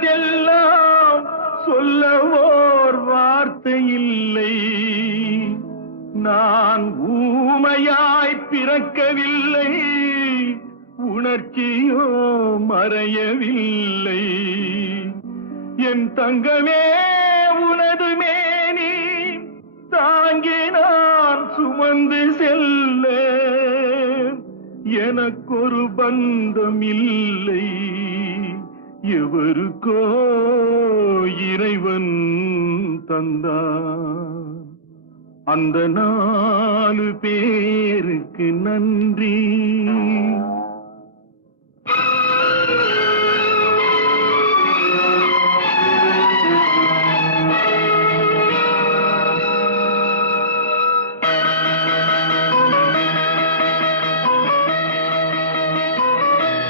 உள்ளதெல்லாம் சொல்லவோர் வார்த்தை இல்லை. நான் ஊமையாய் பிறக்கவில்லை, உணர்ச்சியோ மறையவில்லை. என் தங்கமே உனது மேனி தாங்கி நான் சுமந்து செல்ல எனக்கொரு பந்தம் இல்லை. எவருக்கோ இறைவன் தந்தான். அந்த 4 பேருக்கு நன்றி.